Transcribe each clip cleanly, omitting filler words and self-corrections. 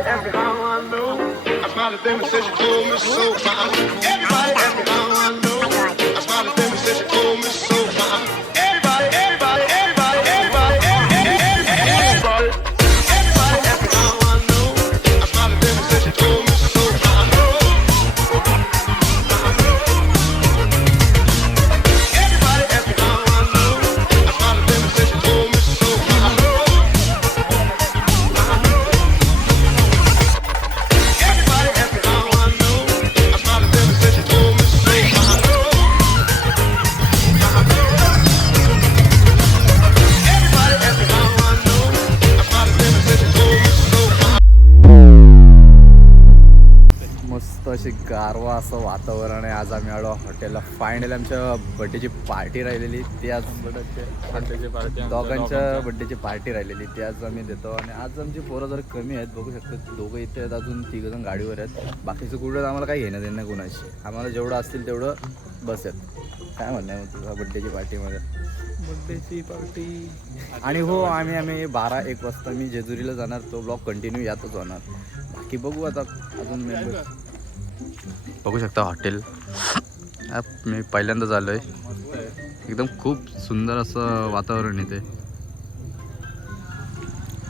ask me how I know. I smiled at them and said she told me so. Everybody ask me how I know. I smiled at them and said she told me so. Everybody, everybody, everybody, everybody, everybody, everybody ask me how I know. I smiled at them and said she told me so. I know. Everybody ask me how I know. I smiled at them and said she told me so. I know. मस्त अशी गारवा असं वातावरण आहे. आज आम्ही आलो हॉटेलला. फायनली आमच्या बड्डेची पार्टी राहिलेली ती आज बर्थडेची पार्टी दोघांच्या बड्डेची पार्टी राहिलेली ती आज आम्ही देतो. आणि आज आमची पोरं जरा कमी आहेत, बघू शकतो. दोघं इथे आहेत, अजून तिघजण गाडीवर आहेत. बाकीचं कुठं आम्हाला काही घेणं देणं कोणाशी. आम्हाला जेवढं असतील तेवढं बस आहेत. काय म्हणणं आहे मग तुझा बड्डेची पार्टीमध्ये? बर्थडेची पार्टी आणि हो आम्ही 12-1 वाजता मी जेजुरीला जाणार. तो ब्लॉग कंटिन्यू यातच होणार. बाकी बघू आता अजून मेंबर. बघू शकता हॉटेल मी पहिल्यांदा झालो आहे. एकदम खूप सुंदर असं वातावरण इथे.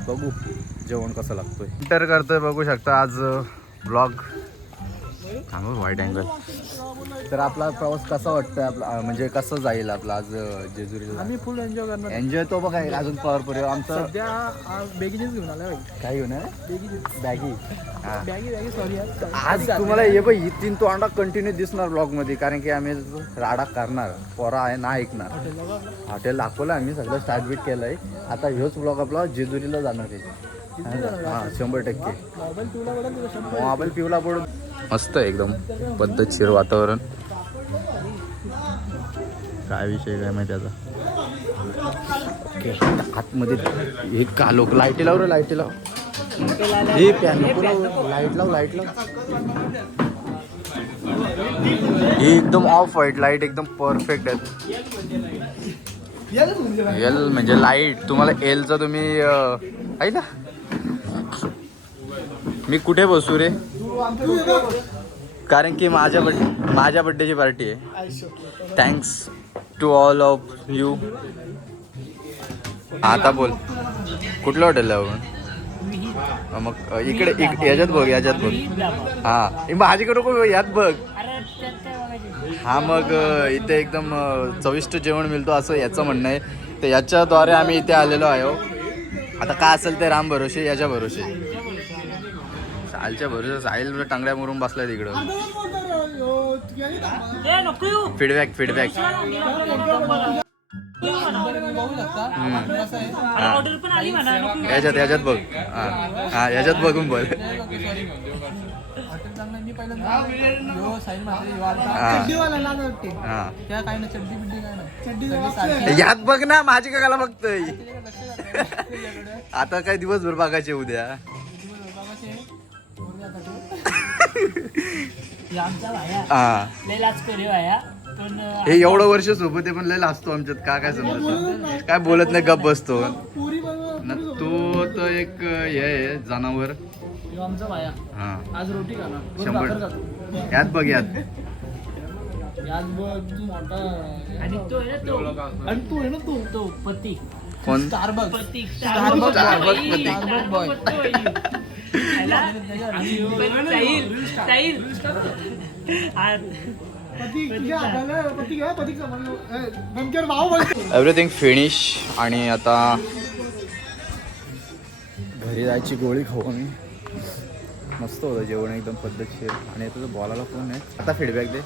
बघू जेवण कसं लागतोय. इंटर करतोय बघू शकता आज ब्लॉग. थांबा वाईट अँगल. तर आपला प्रवास कसा वाटतोय आपला, म्हणजे कसं जाईल आपला आज जेजुरीला? आम्ही फुल एन्जॉय करणार. एन्जॉय तो बघा अजून पॉवर आमचं सध्या बॅगीजेस घेऊन आला भाई. काय घेऊन आहे? बॅगी. बॅगी सॉरी आज तुम्हाला ये बाई ही 3 तोंडा कंटिन्यू दिसणार ब्लॉग मध्ये, कारण की आम्ही राडा करणार. पोरा आहे ना ऐकणार. हॉटेल दाखवलं आम्ही, सगळं स्टार्ट बीट केलंय. आता ह्योच ब्लॉग आपला जेजुरीला जाणार आहे. हां 100%. मोबाईल पिवला पडून मस्त एकदम पद्धतशीर वातावरण. काय विषय काय माहिती आता. ओके आतमध्ये हे का लोक लाईटी लाव रे, लाईटी लाव. हे लाईट लाव, लाईट लाव. ही एकदम ऑफ व्हाईट लाईट एकदम परफेक्ट आहेत. एल म्हणजे लाईट. तुम्हाला एलचा तुम्ही आहे ना. मी कुठे बसू रे, कारण की माझ्या बड्डेची पार्टी आहे. Thanks to all of you. आता बोल कुठलं हॉटेल आहे आपण? मग इकडे याच्यात बघ, याच्यात बघ. हां माझीकडे नको, यात बघ. हा मग इथे एकदम चविष्ट जेवण मिळतो असं याचं म्हणणं आहे. तर याच्याद्वारे आम्ही इथे आलेलो आहो. आता काय असेल ते राम भरोसे, याच्या भरोसे. सालच्या भरोसे साहिल टांगड्या मारून बसलाय तिकडं. फीडबॅक याच्यात बघ. हा याच्यात बघून बोल. यात बघ ना, माझी काकाला बघतोय. आता काय दिवसभर बघायचे उद्या. हे एवढं वर्ष सोबत आहे पण लय लाजतो आमच्यात. काय समजत काय बोलत नाही, गप बसतो. तो तर एक हे आहे जनावर. हा आज रोटी खाना 100. यात बघ, यात आणि तो आहे ना तो पती. कोण? Starbucks boy. Everything finish. आणि आता घरी जायची गोळी खाऊ आम्ही. मस्त होतं जेवण एकदम पद्धतशीर. आणि तुझं बोलायला कोण आहे आता? फीडबॅक दे.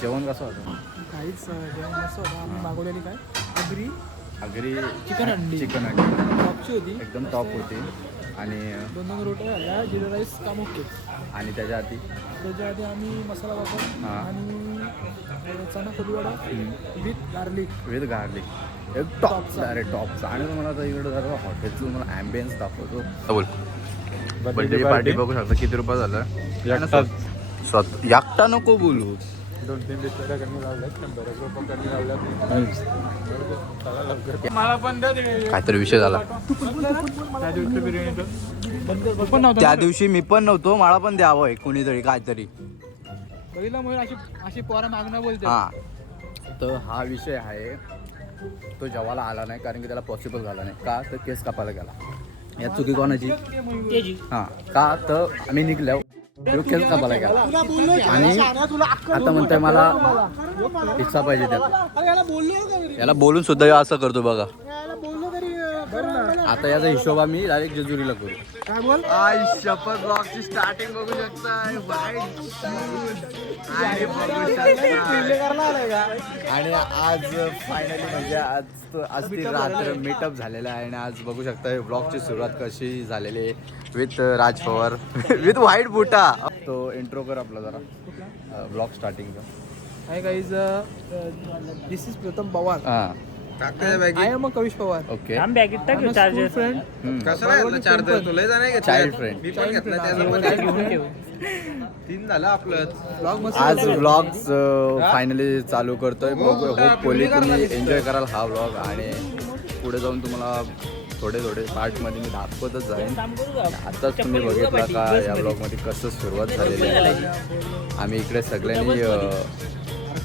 जेवण कसं होतं? काहीच जेवण मस्त होतं. आम्ही मागवलेली काय अगरी चिकन अंडी टॉपची होती, एकदम टॉप होती. आणि 2 रोट्या झाल्या, जिरा राईस काम ओके. आणि त्याच्या आधी आम्ही मसाला वापर आणि चणा फुलवडा विथ गार्लिक एक टॉपचा. अरे टॉपचा. आणि तुम्हाला आता इकडं जरा हॉटेलचं तुम्हाला ॲम्बियन्स दाखवतो. बोल. बर्थडे पार्टी बघू शकता किती रुपये झालं. एकटा नको बोलू. 2-3 डिस्टर्ब कमी लावल्यात 100 रुपये कमी लावल्यात मला पण काहीतरी विषय झाला त्या दिवशी बिर्याणी त्या दिवशी मी पण नव्हतो, मला पण द्यावं कुणीतरी काहीतरी. बघितलं मग अशी पोरा मागणं बोलते. हा तर हा विषय आहे. तो जेवायला आला नाही कारण की त्याला पॉसिबल झाला नाही. का तर केस कापायला गेला. या चुकी कोणाची? हा का तर आम्ही निघलो केस कापायला गेला आणि आता म्हणतोय मला पिझ्झा पाहिजे त्यात. याला बोलून सुद्धा असं करतो बघा. आता याचा हिशोब आम्ही डायरेक्ट जेजुरीला करू. आई शपथ ब्लॉगची स्टार्टिंग बघू शकताय. आणि आज फायनली म्हणजे आज ती रात्र मीटअप झालेला आहे आणि आज बघू शकता ब्लॉगची सुरुवात कशी झालेली आहे with Raj Pawar with white बुटा. तो इंट्रो कर आपला जरा ब्लॉग स्टार्टिंगचा. Hi guys, this is Pratham Pawar. हां I am Kavish Pawar. Okay. Charger friend. Child friend. Blog आज व्लॉग फायनली चालू करतोय. होपफुली तुम्ही एन्जॉय कराल हा व्लॉग आणि पुढे जाऊन तुम्हाला थोडे पार्टमध्ये मी दाखवतच जाईन. आताच तुम्ही बघितला का या ब्लॉगमध्ये कसं सुरुवात झालेली आहे. आम्ही इकडे सगळ्यांनी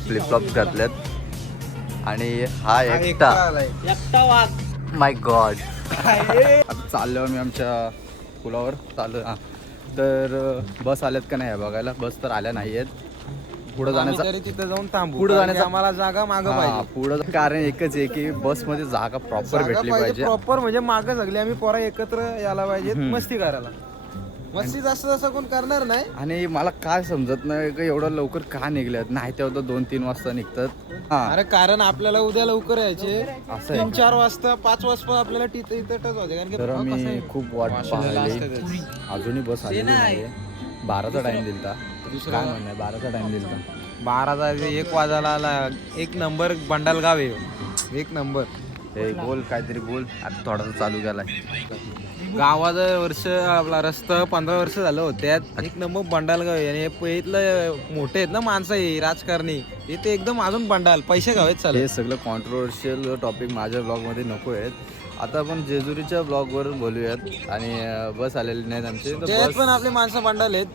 फ्लिपफ्लॉप घातल्यात आणि हा एकटा माय गॉड. आता चाललो मी आमच्या पुलावर चाललो. हां तर बस आल्यात का नाही बघायला. बस तर आल्या नाही आहेत. पुढं जाण्याचा तिथे जाऊन थांबू. पुढं जाण्याचा आम्हाला जागा मागं पाहिजे. पुढं कारण एकच आहे की बसमध्ये जागा प्रॉपर भेटली पाहिजे. प्रॉपर म्हणजे मागं सगळी आम्ही पोरा एकत्र यायला पाहिजे मस्ती करायला. मस्ती जास्त जसं कोण करणार नाही. आणि मला काय समजत नाही की एवढं लवकर का निघल्यात. नाही तेव्हा 2-3 वाजता निघतात. हा अरे कारण आपल्याला उद्या लवकर यायचे. असं आहे. 3-4 वाजता 5 वाजता आपल्याला इथे टच होते. कारण की तर मी खूप वाट पाहिली. अजूनही बस आलेली नाही. 12चा टाइम दिलता. काय म्हणणं 12चा टाइम दिलता. 12चा 1 वाजायला आला. 1 नंबर बंडालगाव आहे. 1 नंबर. हे बोल काहीतरी बोल. आता थोडासा चालू केलाय. गावाचं वर्ष आपला रस्ता 15 वर्ष झालं होत्यात. 1 नंबर बंडालगाव आहे. आणि इथलं मोठे आहेत ना माणसं आहे राजकारणी. इथे एकदम अजून बंडाल पैसे गावेत चालू. हे सगळं कॉन्ट्रोवर्शियल टॉपिक माझ्या ब्लॉगमध्ये नको आहेत. आता आपण जेजुरीच्या ब्लॉगवर बोलूयात. आणि बस आलेले नाहीत आमचे. त्यात पण आपली माणसं बंडाल आहेत.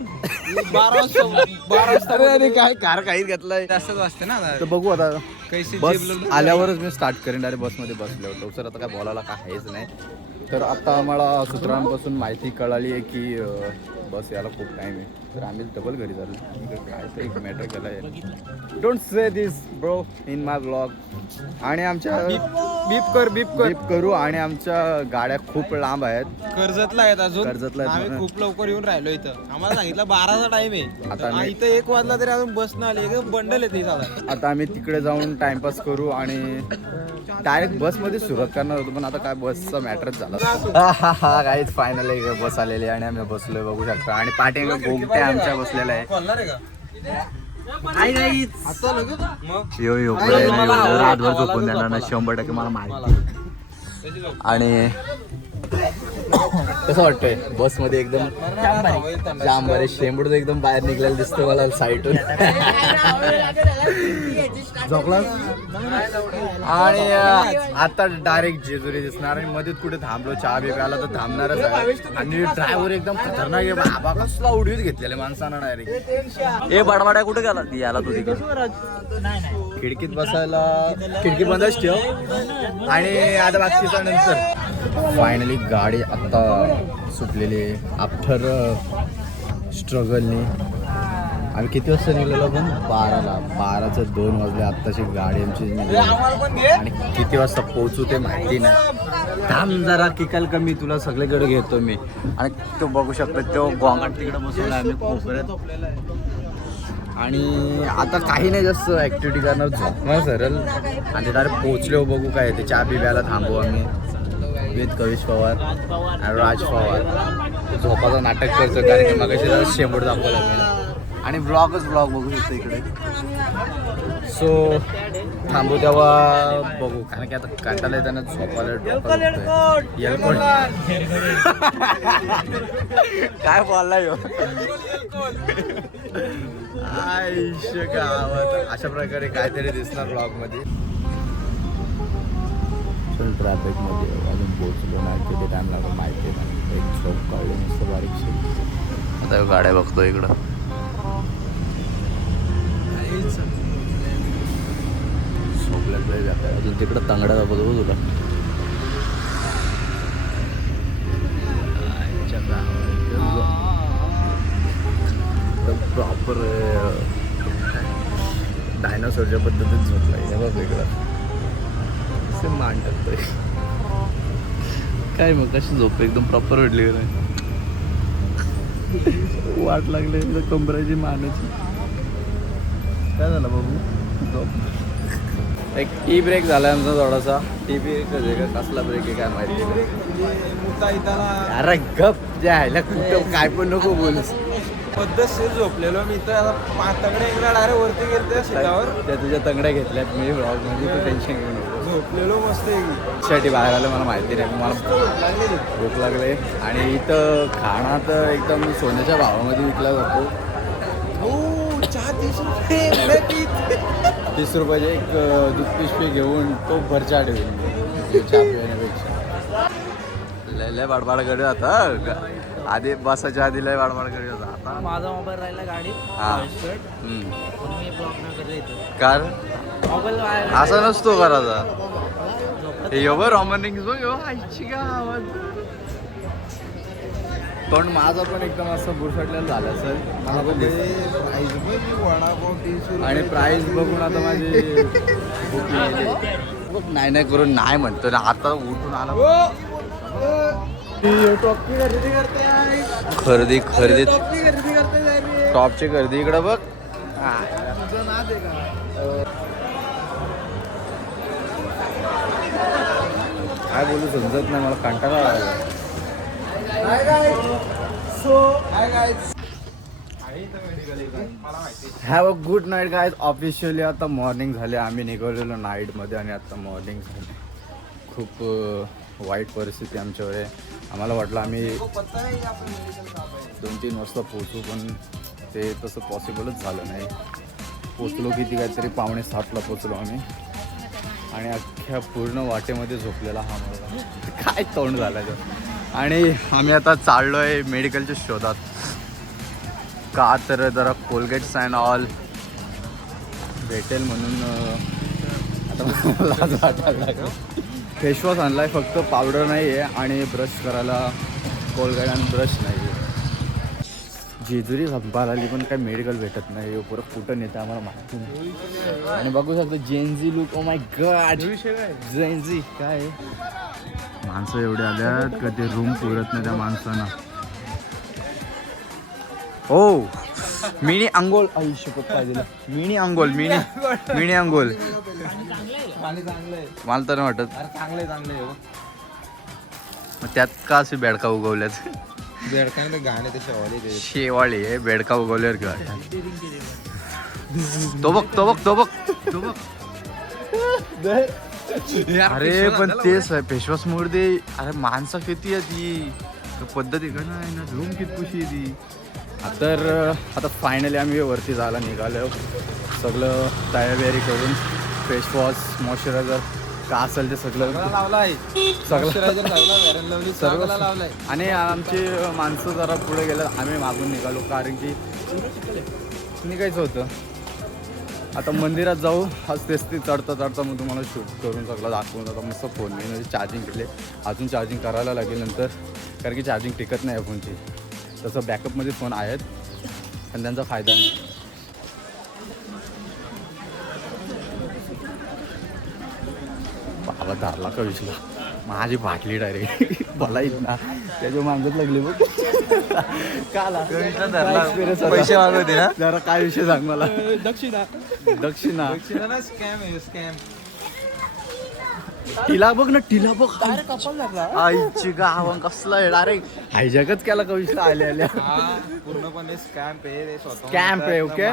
12 वाजता काय कार काहीच घेतलाय जास्तच वाजते ना. तर बघू आता. कैसी बस आल्यावरच मी स्टार्ट करेन. डायरेक्ट बसमध्ये बसल्यावर सर आता काय बोलायला काय हेच नाही. तर आता आम्हाला सूत्रांपासून माहिती कळाली आहे की बस यायला खूप टाईम आहे. तर आम्ही डबल घरी झालो. काय तर एक मॅटर केला आहे. Don't say this bro in my blog. आणि आमच्या बीप करू. आणि आमच्या गाड्या खूप लांब आहेत. कर्जतला आहेत अजून. कर्जतला आहेत आम्ही म्हणून. खूप लवकर येऊन राहिलो इथं. आम्हाला सांगितलं 12चा टाइम आहे. आता आता मी- इथं 1 वाजला तरी अजून बस नाही आली. बंडल येते साधा. आता आम्ही तिकडे जाऊन टाइमपास करू आणि डायरेक्ट बसमध्ये सुरुवात करणार होतो. पण आता काय बसचा मॅटरच झाला. काहीच फायनली बस आलेली आणि आम्ही बसलोय बघू शकता. आणि पाठी गोमटे आमच्या बसलेला आहे. बोलणार आहे का? आता लगेच मग यो रातभर झोपून देणार ना 100% मला माहिती. आणि कसं वाटतंय बसमध्ये एकदम जाम बरे शेंबूड एकदम बाहेर निघलेलं दिसतं मला साईटून. आणि आता डायरेक्ट जेजुरी दिसणार. आणि मध्ये कुठे थांबलो चहा बी प्यायला तर थांबणारच आहे. आणि ड्रायव्हर एकदम खतरनाक आहे. बाबा कसला उडीत घेतलेले माणसानं डायरेक्ट. ए बडबड्या कुठे गेला याला तू तिकडे खिडकीत बसायला. खिडकी बंदच ठेव. आणि आता बाकीचा नंतर फायनली गाडी आता सुटलेली आहे आफ्टर स्ट्रगलनी. आम्ही किती वाजता निघलेलो पण 12चे 2 वाजले. आत्ताची गाडी आमची निघाली. आणि किती वाजता पोहोचू ते माहिती नाही. थांब जरा किकाल कमी तुला सगळीकडे घेतो मी. आणि तो बघू शकतो तो गोंगाट तिकडे बसवला आम्ही कोपऱ्यात. आणि आता काही नाही जास्त ॲक्टिव्हिटी करणार. झोपणार सरळ आणि डायरेक्ट पोहोचलो बघू काय ते. चहा बी प्यायला थांबू आम्ही विथ कविश पवार आणि राज पवार. झोपाचं नाटक करतो कारण की मगाशी जरा शेंबूड दाखवला मी. आणि ब्लॉग बघू शकतो इकडे. सो थांबू तेव्हा बघू कारण की आता कंटाळा येताना झोपायला एअरपोर्ट काय बोलला यो. आयुष्य गावात अशा प्रकारे काहीतरी दिसणार ब्लॉग मध्ये. चल ट्रॅफिक मध्ये अजून पोहोचलो नाही, किती टाइम लागतो माहिती नाही. एक चौक काढली मस्त बारीकशी. आता गाड्या बघतो इकडं. अजून तिकडं तांगडा दाखवतो तुला. प्रॉपर डायनासोरच्या पद्धतीत झोपलाय. हे बघ इकडं मान टाकतोय. काय मग कशी झोप एकदम प्रॉपर वाटली नाही. वाट लागली कमराची मानाची. काय झालं बाबू झोप. एक टी ब्रेक झाला आमचा थोडासा. टी ब्रेक आहे का कसला ब्रेक आहे काय माहिती. अरे गप जायला कुठं काय पण नको बोलूस. पद्धतशीर झोपलेलो मी तर. आता तंगडे एकदा डायरेक्ट वरती गेले शेतावर. त्या तुझ्या तंगड्या घेतल्यात मी ब्लॉग मध्ये. तू टेन्शन घेऊ नको. झोपलेलो मस्त. साठी बाहेर आलं मला माहिती नाही. मला भूक लागले. आणि इथं खाणा तर एकदम सोन्याच्या भावामध्ये विकला जातो. चहा 30 रुपये 30 रुपयाचे एक दूध पिशवी घेऊन तो भरचा ठेवून चहा पिण्यापेक्षा. लय बाडबाड करू आता. आधी बसाच्या आधी लय बाडबाड करू होता. आता माझा मोबाईल राहिला गाडीत. हा. मी ब्लॉक नाही करत इथं. कार मोबाईल असा नसतो करायचा. हे बघ रॉमनिंग बघ आईची का आवाज. पण माझं पण एकदम असं बुरसटलेलं झालं सर. मला पण आणि प्राईस बघून आता माझी भूक नाही करून नाही म्हणतो ना. आता उठून आला. खरेदी टॉपची खरेदी इकडं बघ. काय बोलू समजत नाही मला. कंटाळा आला. Have a good night guys. Officially आता मॉर्निंग झाले. आम्ही निघालेलो नाईटमध्ये आणि आता मॉर्निंग झाले. खूप वाईट परिस्थिती आमच्यावर आहे. आम्हाला वाटलं आम्ही 2-3 वाजता पोचू, पण ते तसं पॉसिबलच झालं नाही. पोचलो किती काहीतरी 6:45ला पोचलो आम्ही. आणि अख्ख्या पूर्ण वाटेमध्ये झोपलेला हा मुलगा. काय तोंड झालं तर. आणि आम्ही आता चाललो आहे मेडिकलच्या शोधात. का तर जरा कोलगेट्स अँड ऑल भेटेल म्हणून. आता मला वाटायला लागलं. फेसवॉश आणला आहे फक्त, पावडर नाही आहे. आणि ब्रश करायला कोलगेट आणि ब्रश नाही आहे. जेजुरी संपायला आली पण काही मेडिकल भेटत नाही. परत कुठं नेतं आम्हाला माहिती नाही. आणि बघू शकतो Gen Z look. Oh my God Gen Z काय माणसं एवढे आल्यात का ते रूम पुरत नाही त्या माणसांना. हो मिनी अंघोळ आयुष्य पाहिजे. मिनी अंघोळ मिनी अंघोळ. मला तर नाही वाटत. चांगले मग त्यात का असे बेडका उगवल्यात. बेडकाने गाणे ते शेवाळी आहे बेडका उगवल्यावर किंवा. तो बघ अरे पण तेच आहे फेसवॉश मुळे. अरे माणसं किती आहे ती पद्धती का नाही ना. रूम कितकुशी आहे ती. तर आता फायनली आम्ही वरती जायला निघालो. सगळं तयारी करून फेसवॉश मॉइश्चरायझर का असेल ते सगळं लावलाय. सर्व लावलाय. आणि आमची माणसं जरा पुढे गेलं. आम्ही मागून निघालो कारण की निघायचं होतं. आता मंदिरात जाऊ. आज तेच ते चढता मग तुम्हाला शूट करून सगळं दाखवून आता मस्त फोन मी म्हणजे चार्जिंग केले. अजून चार्जिंग करायला लागेल नंतर कारण की चार्जिंग टिकत नाही आहे फोनची. तसं बॅकअपमध्ये फोन आहेत पण त्यांचा फायदा नाही. बाबा धरला का विषय. माझी फाटली डायरेक्ट मला येत ना. त्याच्या मागत लागली बघ. पैसे मागवते ना. जरा काय विषय सांग मला. दक्षिणा स्कॅम. टिला बघ ना. टिला बघ कपल झाला. आईची गावां कसला आहे डायरेक्ट हायजॅकच केला का विषय. आल्या पूर्णपणे स्कॅम्प आहे. स्कॅम्प आहे. ओके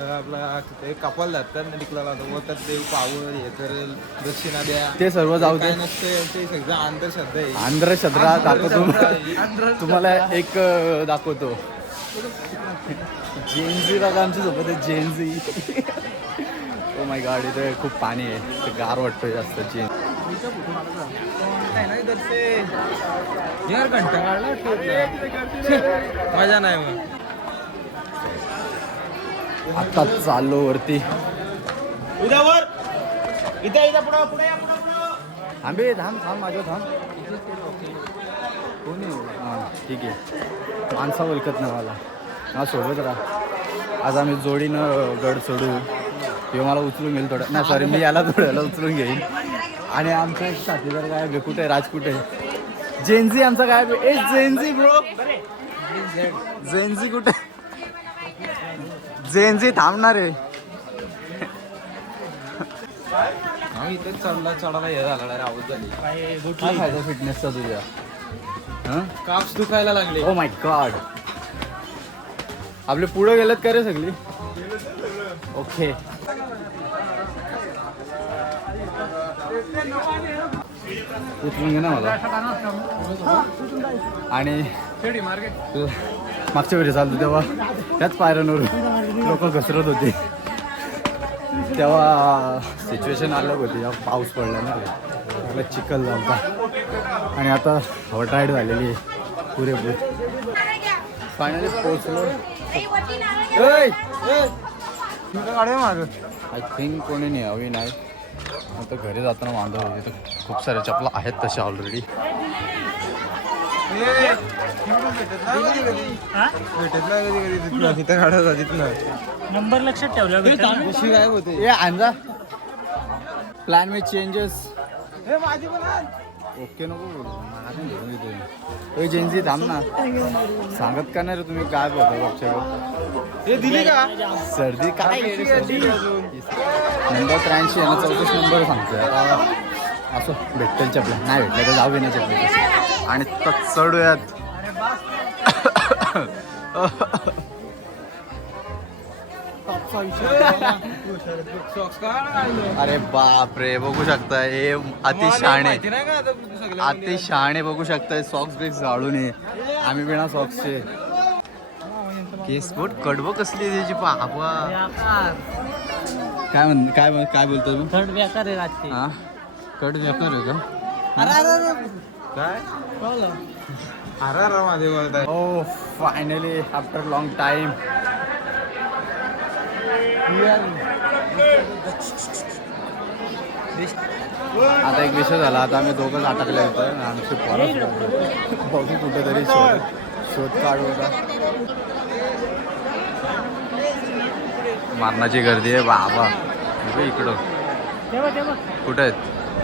आपला ते कपल जातात निकला देव पावर हे करेल दक्षिणा द्या ते सर्व जाऊ दे. नसते सगळं अंधश्रद्धा आहे. अंधश्रद्धा दाखवतो तुम्हाला एक दाखवतो. जेनझी बघा आमच्या सोबत आहे जेनझी. ओ माय गॉड इथे खूप पाणी आहे, इथे गार वाटतोय जास्त. यार घंटा काढला मजा नाही मग. आता चाललो वरती. उद्यावर इथे पुढे पुढे थांबे थांब माझ्या थांब. कोणी हां ठीक आहे. माणसा ओळखत ना मला, हा सोबत राहा. आज आम्ही जोडीनं गड चढू. किंवा मला उचलून घेईल थोडं, नाही सॉरी मी याला थोड्याला उचलून घेईन. आणि आमचा एक साथीदार काय कुठे आहे, राज कुठे आहे? जेनझी आमचा काय ए जेनझी ब्रो, जेनझी कुठे? जेनझी थांबणार आहे. इथे चढायला हे झाला रे, आवाज झाली. काय फायदा फिटनेसचा तुझ्या? हां काप्स दुखायला लागले. Oh my God. आपले पुढं गेलेत का रे सगळी? ओके. उचलून घे ना मला. आणि मागच्या वेळी चालतो तेव्हा त्याच पायऱ्यांवर लोक घसरत होते, तेव्हा सिच्युएशन अलग होती. जेव्हा पाऊस पडला ना त्याला चिखल झाला. आणि आता हवा टाईट झालेली आहे पुरेपूर. फायनली पोचलो. माग आय थिंक कोणी नाही हवी नाही. आता घरी जाताना वांदा होते, तर खूप साऱ्या चपला आहेत तशा ऑलरेडी. नंबर लक्षात ठेवला काय होते ए आणजा. प्लॅन में चेंजेस. ओके नको जेनजी थांब ना. सांगत का नाही रे तुम्ही काय बोलता? हे दिली का सर्दी काय नंबर 83 आणि 34 नंबर सांगतोय. आता असं भेटेल चपला, नाही भेटलं तर जाऊ नाही चपला. आणि चढूयात. अरे बाप रे, बघू शकताय हे अतिशहाणे, अतिशहाणे बघू शकताय. सॉक्स बिक्स घालून ये, आम्ही बिना सॉक्सचे. केस बोट कडवं कसली त्याची पापा. काय बोलतो तू? थर्ड बेकार आहे रात्री. हा कड बेकार आहे का? काय अरे माझे बोलताय. ओ फायनली आफ्टर लॉंग टाइम. आता एक विषय झाला. आता आम्ही दोघंच अटकले होतं. आमची परत बघू कुठेतरी शोध काढू होता. मारणाची गर्दी आहे बाबा. इकडं कुठं आहेत?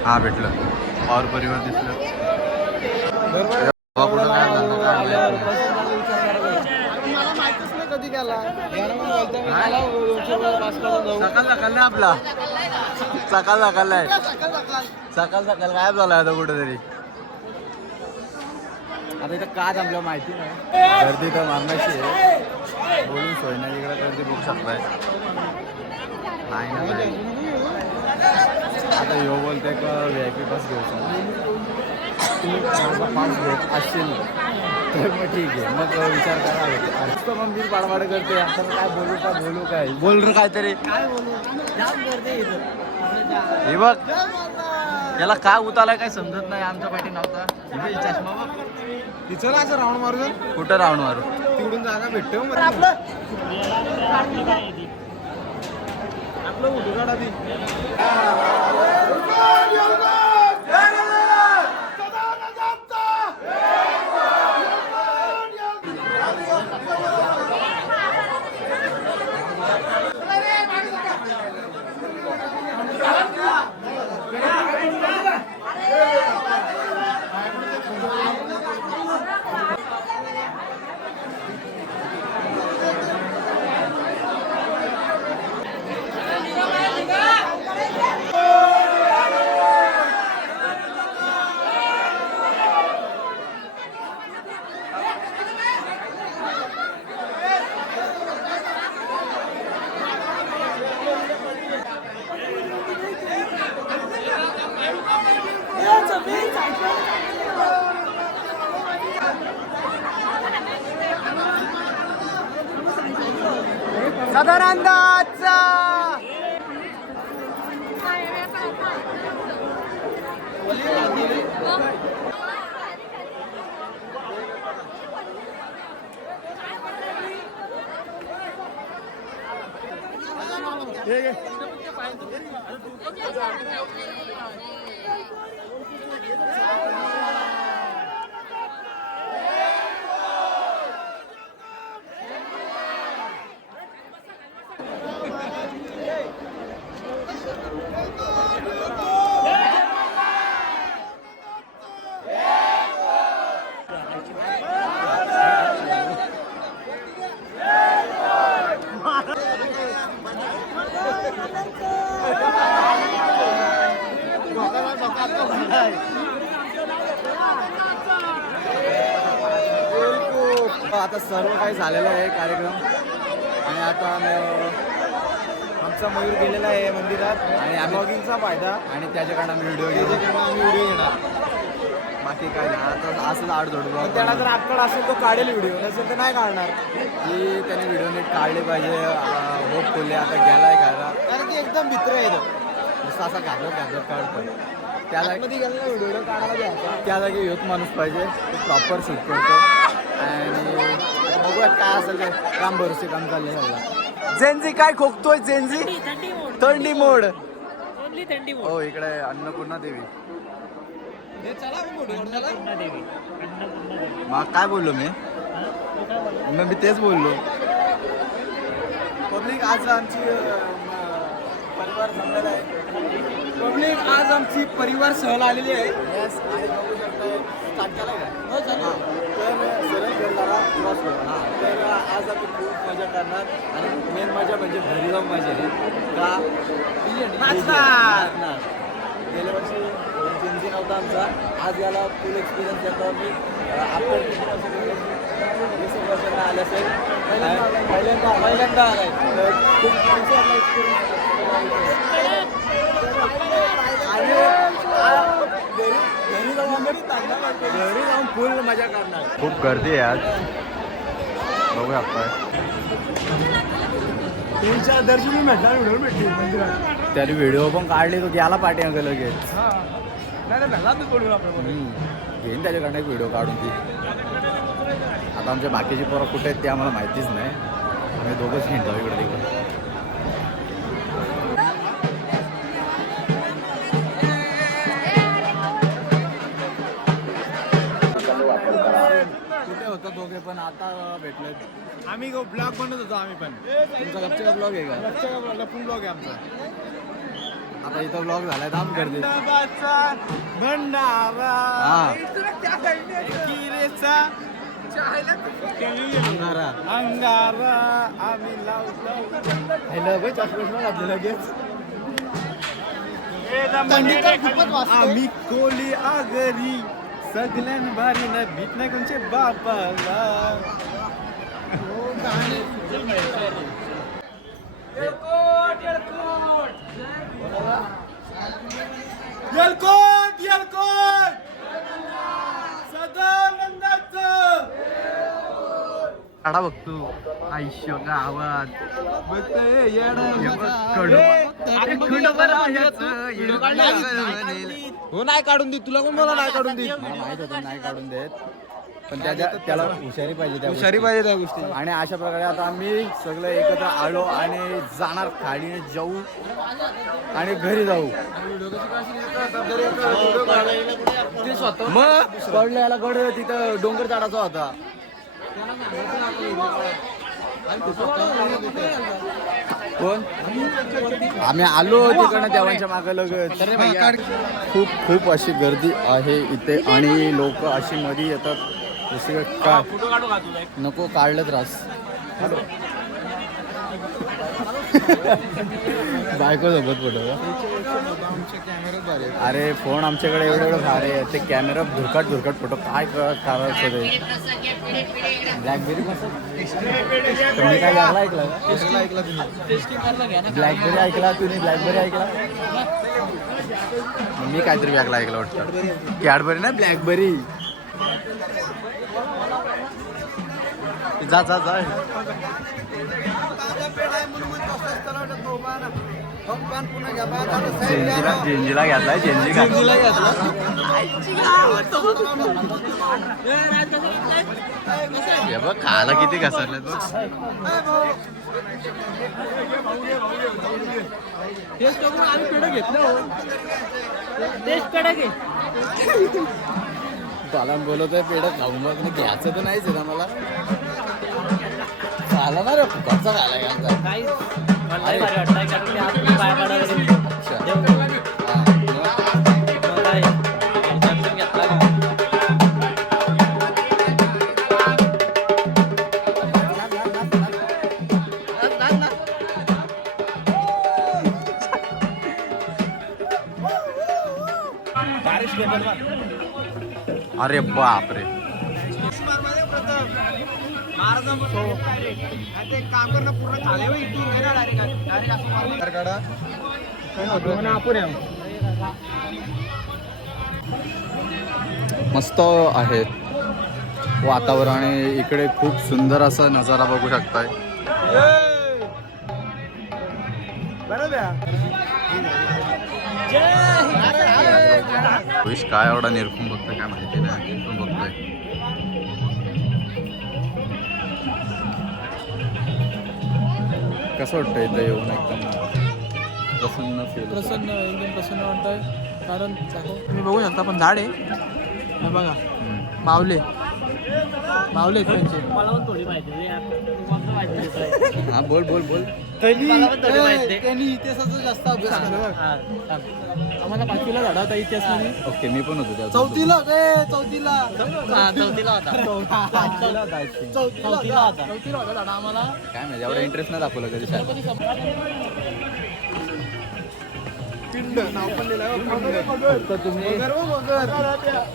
हा भेटलं. और परिवार दिसलं. कुठं कधी गेला सकाळ आपला सकाळ गायब झाला आता कुठेतरी. आता इथं का थांबलं माहिती नाही. गर्दी तर मारण्याची आहे, बोलून सोय नाही. इकडे गर्दी बघू शकताय. नाही ना आता यो बोलते का VIP पास घ्यायचा. तुम्ही पास घेत असतील तर मग ठीक आहे, मग विचार करा. नुसतं मंदिर पाडवाड करते. आता काय बोलू काय बोल रे काहीतरी. काय बोलू, जाम गर्दी इथं. हे बघ याला काय उतारलाय काय समजत नाही. आमच्या पाठी नव्हता चष्मा बघ. तिचं असं राऊंड मारून कुठं राऊंड मारू? तिकडून जागा भेटतो आपलं काय आहे ती? आपलं उडगाड आधी. सदानंदाचा आता सर्व काही झालेलं आहे कार्यक्रम आणि आता आमचा मयूर गेलेला आहे मंदिरात आणि ब्लॉगिंगचा फायदा आणि त्याच्याकडे आम्ही व्हिडिओ घेणार बाकी काय नाही. आता असं आड जोडू त्याला जर आकड असेल तो काढेल व्हिडिओ नसेल तर नाही काढणार की त्याने व्हिडिओ नीट काढले पाहिजे. होप खोलले आता गेलाय घरा कारण की एकदम मित्र आहे नुसतं असा घाबरत काढतो त्याला व्हिडिओ काढायला घ्यायचा त्या जागी ह्योच माणूस पाहिजे तो प्रॉपर शूट करतो आणि बघूयात काय असेल ते काम भरोसे काम चाललंय सगळं. जेनजी काय खोकतोय जेनजी थंडी मोड हो इकडे अन्नपूर्णा देवी मग काय बोललो मी तेच बोललो. पब्लिक आज आमची परिवार जमलेला आहे. पब्लिक आज आमची परिवार सहल आलेली आहे. स्टार्ट केला हो चालू तर सरळ करणारा क्रॉस हां तर आज आम्ही खूप मजा करणार आणि मेन मजा म्हणजे घरी जाऊन मजा आहे का गेल्या वर्षी जेनजी नव्हता आमचा आज याला फुल एक्सपिरियन्स येतो मी आफ्टर 20 वर्षांना आलं असेल पहिल्यांदा आलाय तर खूप आपला एक्सपिरियन्स घरी जाऊन फुल मजा करणार. खूप गर्दी आहे आज बघूया आपण दर्शन म्हटलं व्हिडिओ भेटली त्याने व्हिडिओ पण काढले तो गेला पाठी अंग लगेच घेईन त्याच्याकडनं एक व्हिडिओ काढून ती. आता आमच्या बाकीची पोरं कुठे आहेत ते आम्हाला माहितीच नाही आम्ही दोघंच हिंडतो इकडे तिकडे. कुठे होतो दोघे पण आता भेटले. आम्ही ब्लॉग बनत होतो आम्ही पण. तुमचा गपचा ब्लॉग आहे का लपून ब्लॉग आहे आमचा. आता इथं ब्लॉग झालाय दाम गर्दी भंडारा अंगारा आम्ही लावतो चष्मा घातलं लगेच आम्ही कोली आगरी सगळ्यां भारी न भीत नाही कोणचे बापाला. येलकोट येलकोट सदानंदाचं काढा बघतो आयुष्य गावात हो नाही काढून देत तुला कोण मला नाही काढून देत. माहित होतं नाही काढून देत पण त्याला हुशारी पाहिजे त्या हुशारी पाहिजे त्या गोष्टी. आणि अशा प्रकारे आता आम्ही सगळं एकत्र आलो आणि जाणार खाडीने जाऊ आणि घरी जाऊ. मग पडलं याला गड तिथं डोंगर चढायचा होता. कोण आम्ही आलो तिकडनं देवांच्या मागे लगेच. खूप खूप अशी गर्दी आहे इथे आणि लोक अशी मध्ये येतात दुसरं काय नको काढलं त्रास. बायको सोबत फोटो अरे फोन आमच्याकडे एवढं भारी आहे ते कॅमेरा धुरकट फोटो काय करायचं ते ब्लॅकबेरी तुम्ही काय लागला ऐकला ब्लॅकबेरी ऐकला तुम्ही ब्लॅकबेरी ऐकला मी काहीतरी वेगळा ऐकलं वाटतं कॅडबरी ना ब्लॅकबेरी जा जा जा झेंजीला घेतलाय झेंजी हे बघ खायला किती घसरले बघ. मला बोलतोय पेढ खाऊन मग घ्यायचं तर नाहीच आहे ना मला. झाला ना रे फुकटचा झाला अरे बाप रे मस्त आहे वातावरण आणि इकडे खूप सुंदर असा नजारा बघू शकताय. विश काय एवढा निरखून बघतोय काय माहिती नाही. निरखून बघतोय कसं वाटतं इथं येऊन एकदम प्रसन्न फील. प्रसन्न एकदम प्रसन्न वाटतंय कारण तुम्ही बघू शकता पण झाड आहे हे बघा मावले मावले त्यांचे मला पण थोडी माहिती हा बोल बोल बोल. त्यांनी इतिहासाचा जास्त अभ्यास केला. आम्हाला 5वीला झाला होता इतिहासमध्ये. ओके मी पण होतो चौथीला होता झाडा आम्हाला. काय माहिती एवढा इंटरेस्ट नाही दाखवला कधी शाळेत.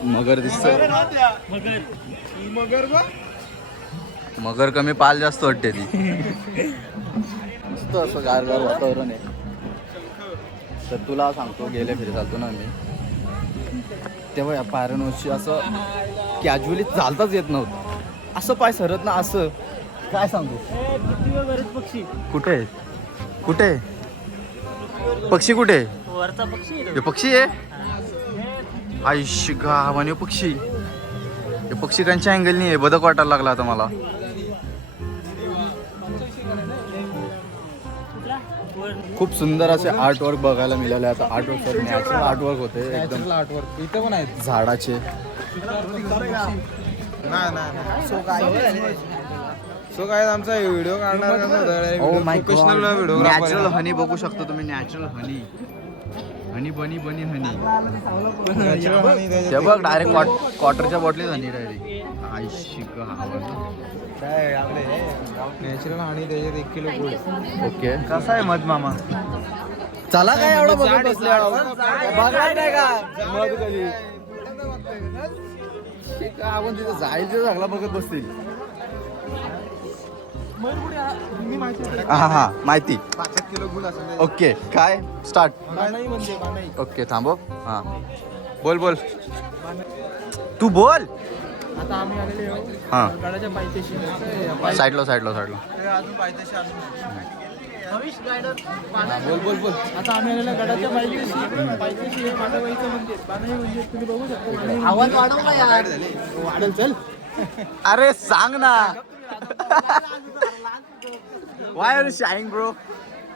मगर दिसतोय मगर कमी पाल जास्त वाटते ती. मस्त असं गारगार वातावरण आहे. तर तुला सांगतो गेले फिरत चालतो ना मी तेव्हा या पायऱ्यांवरची असं कॅज्युअली चालताच येत नव्हतं. असं पाय सरत ना असं काय सांगू. पक्षी कुठे कुठे पक्षी कुठे वरचा पक्षी हे पक्षी आहे आयुष्य गावाने पक्षी. हे पक्षी त्यांच्या अँगलनी आहे. बदक वाटायला लागला आता मला. खूप सुंदर असे आर्टवर्क बघायला मिळाले. आता आर्टवर्क सर नॅचरल आर्टवर्क होते एकदम. आर्टवर्क इथं पण आहेत झाडाचे सो काय आमचा व्हिडिओ काढणार प्रोफेशनल व्हिडिओ. नॅचरल हनी बघू शकतो तुम्ही. नॅचरल हनी हनी बनी बनी हनी ते बघ डायरेक्ट क्वार्टरच्या बॉटलीत हनी डायरेक्ट आयुष्य नॅचरल आणि त्याच्यात 1 किलो गोड. ओके कसा आहे मध मामा. चला काय एवढं बघत बसले बघणार नाही का मध कधी आपण तिथं जायचं चांगला बघत बसतील. हा हा माहिती 5 किलो गुळ असं. ओके काय स्टार्ट. म्हणजे ओके थांबव. हा बोल बोल तू बोल. आता आम्ही आलेले आहोत हा गडाच्या पायथ्याशी. साईडला साईडला साईडला अजून पाहिजे हवीश गायडर बोल बोल बोल. आता आम्ही आलेल्या गडाच्या पायथ्याशी हे माधवबाईचं मंदिर. बानाई मंदिर तुम्ही बघू शकता. आवाज वाढव यार. वाढेल चल. अरे सांग ना वाय आर शाईंग ब्रो.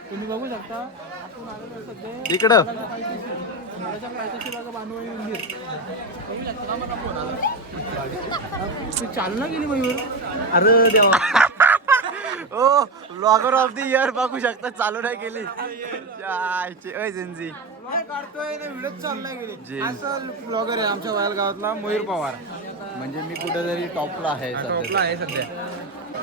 तुम्ही बघू शकता आपण आलेलो आहे सध्या इकडं गडाच्या पायथ्याशी बघा बानुबाई मंदिर. बघू शकता का मला फोन आला. तू चालना गेली मयूर. अरे देवा. ओ ब्लॉगर ऑफ द इयर बघू शकता चालू नाही केली. ओय जेन्झी काढतोय व्हिडिओ चालू नाही जी. गेली. असं ब्लॉगर आहे आमच्या वायल गावातला मयूर पवार. म्हणजे मी कुठेतरी टॉपला आहे टॉपला सध्या. आहे सध्या.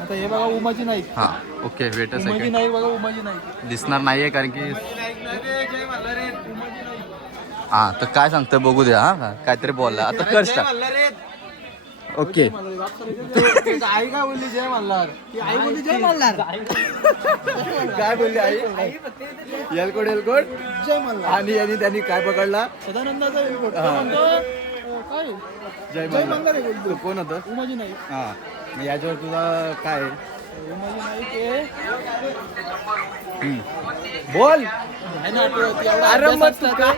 आता हे बघा उमाजी नाईक. हा ओके वेट अ उमाजी सेकंड. नाईक बघा उमाजी नाईक. दिसणार नाहीये कारण की जय मल्हार. हा तर काय सांगतोय बघू द्या. हा काहीतरी बोलला आता कर स्टार्ट. ओके आई काय बोलली जय मल्हार. आई बोलली जय मल्हार. काय बोलली आई. एलकोड एलकोड जय मल्हार. आणि त्यांनी काय पकडला सदानंदाचा हा. म्हणतो काय जय जय मल्हार. मल्हार आहे बोलतो. तो कोण होतं? उमाजी नाईक. हा मग याच्यावर तुझा काय आहे? उमाजी नाईक आहे. बोल नाही ना आठवत, एवढा अरे अभ्यास मग असला तू तर. का